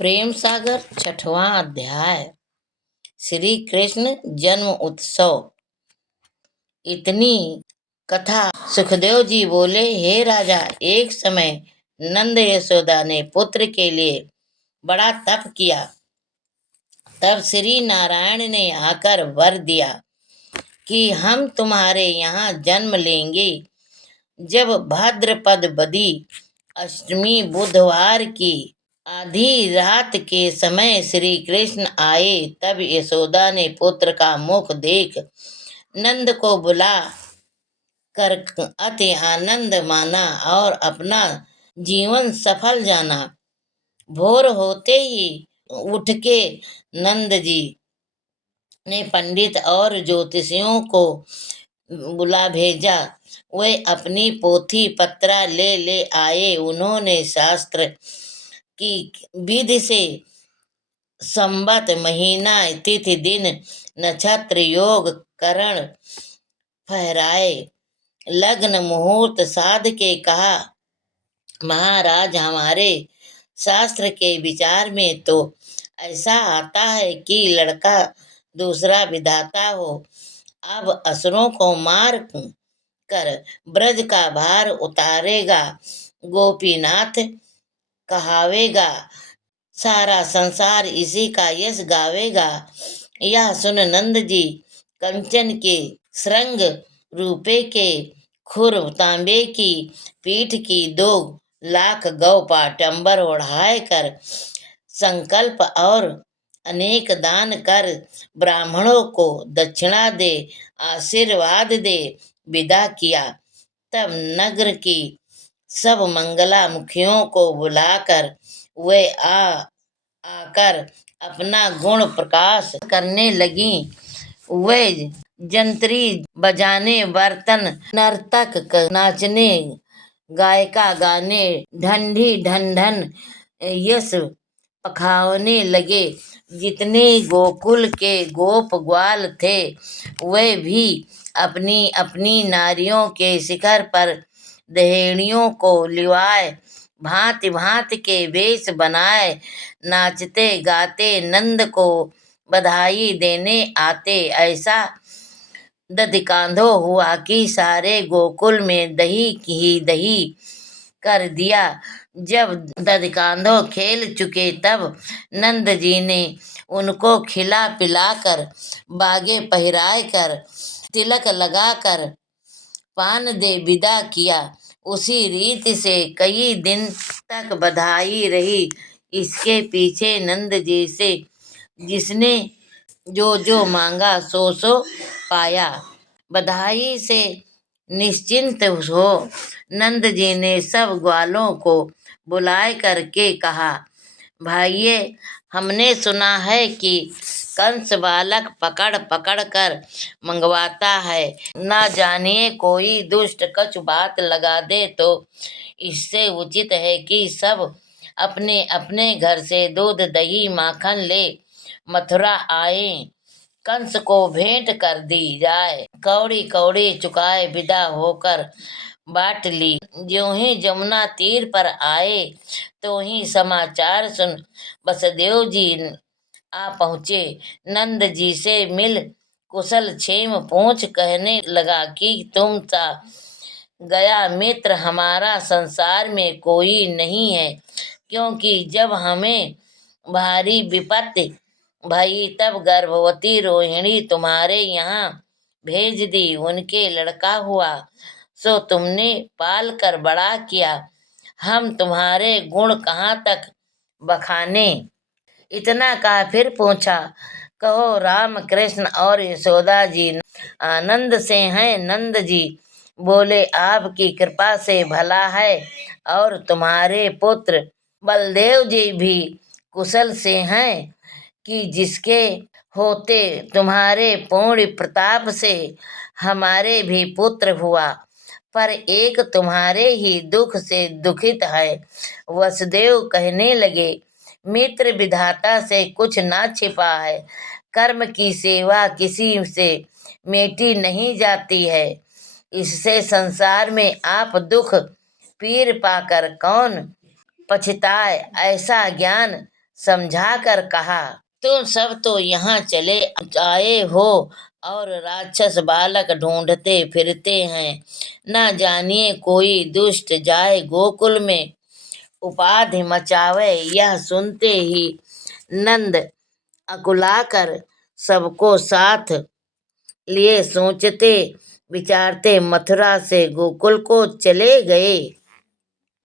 प्रेम सागर छठवां अध्याय। श्री कृष्ण जन्म उत्सव। इतनी कथा सुखदेव जी बोले, हे राजा, एक समय नंद यशोदा ने पुत्र के लिए बड़ा तप किया। तब श्री नारायण ने आकर वर दिया कि हम तुम्हारे यहाँ जन्म लेंगे। जब भाद्रपद बदी अष्टमी बुधवार की आधी रात के समय श्री कृष्ण आए, तब यशोदा ने पुत्र का मुख देख नंद को बुला कर अति आनंद माना और अपना जीवन सफल जाना। भोर होते ही उठ के नंद जी ने पंडित और ज्योतिषियों को बुला भेजा। वे अपनी पोथी पत्रा ले ले आए। उन्होंने शास्त्र की विधि से संवत, महीना, तिथि, दिन, नक्षत्र, योग, करण फहराए। लग्न मुहूर्त साध के कहा, महाराज, हमारे शास्त्र के विचार में तो ऐसा आता है कि लड़का दूसरा विधाता हो। अब असुरों को मार कर ब्रज का भार उतारेगा, गोपीनाथ कहावेगा, सारा संसार इसी का यश गावेगा। यह सुन नंद जी कंचन के श्रृंग रूपे के खुर तांबे की पीठ की 2 लाख गौ पाटंबर ओढ़ाए कर संकल्प और अनेक दान कर ब्राह्मणों को दक्षिणा दे आशीर्वाद दे विदा किया। तब नगर की सब मंगला मुखियों को बुलाकर वे आकर अपना गुण प्रकाश करने लगी। वे जंत्री बजाने, बर्तन नर्तक नाचने, गायिका गाने, ढंढी ढंढन यश पखावने लगे। जितने गोकुल के गोप ग्वाल थे, वे भी अपनी अपनी नारियों के शिखर पर दहेड़ियों को लिवाए भांति भांति के वेश बनाए नाचते गाते नंद को बधाई देने आते। ऐसा दधिकांधो हुआ कि सारे गोकुल में दही ही दही कर दिया। जब दधिकांधो खेल चुके, तब नंद जी ने उनको खिला पिलाकर, बागे पहराए कर, तिलक लगाकर पान दे विदा किया। उसी रीति से कई दिन तक बधाई रही। इसके पीछे नंद जी से जिसने जो जो मांगा सो सो पाया। बधाई से निश्चिंत हो नंद जी ने सब ग्वालों को बुलाए करके कहा, भाइये, हमने सुना है कि कंस बालक पकड़ पकड़ कर मंगवाता है। न जानिए कोई दुष्ट कछु बात लगा दे, तो इससे उचित है कि सब अपने अपने घर से दूध दही माखन ले मथुरा आए, कंस को भेंट कर दी जाए। कौड़ी कौड़ी चुकाए विदा होकर बाट ली। ज्यों ही जमुना तीर पर आए, तो ही समाचार सुन वसुदेव जी आ पहुँचे। नंद जी से मिल कुशल क्षेम पूछ कहने लगा कि तुम सा गया मित्र हमारा संसार में कोई नहीं है, क्योंकि जब हमें भारी विपत्ति भई, तब गर्भवती रोहिणी तुम्हारे यहाँ भेज दी। उनके लड़का हुआ, सो तुमने पाल कर बड़ा किया। हम तुम्हारे गुण कहाँ तक बखाने। इतना कहा फिर पूछा, कहो राम कृष्ण और यशोदा जी आनंद से हैं। नंद जी बोले, आपकी कृपा से भला है, और तुम्हारे पुत्र बलदेव जी भी कुशल से हैं, कि जिसके होते तुम्हारे पूर्ण प्रताप से हमारे भी पुत्र हुआ। पर एक तुम्हारे ही दुख से दुखित है। वसुदेव कहने लगे, मित्र विधाता से कुछ ना छिपा है। कर्म की सेवा किसी से मेटी नहीं जाती है। इससे संसार में आप दुख पीर पाकर कौन पछताए। ऐसा ज्ञान समझा कर कहा, तुम सब तो यहाँ चले आए हो और राक्षस बालक ढूंढते फिरते हैं। न जानिए कोई दुष्ट जाए गोकुल में उपाधि मचावे। यह सुनते ही नंद अकुलाकर सबको साथ लिए सोचते विचारते मथुरा से गोकुल को चले गए।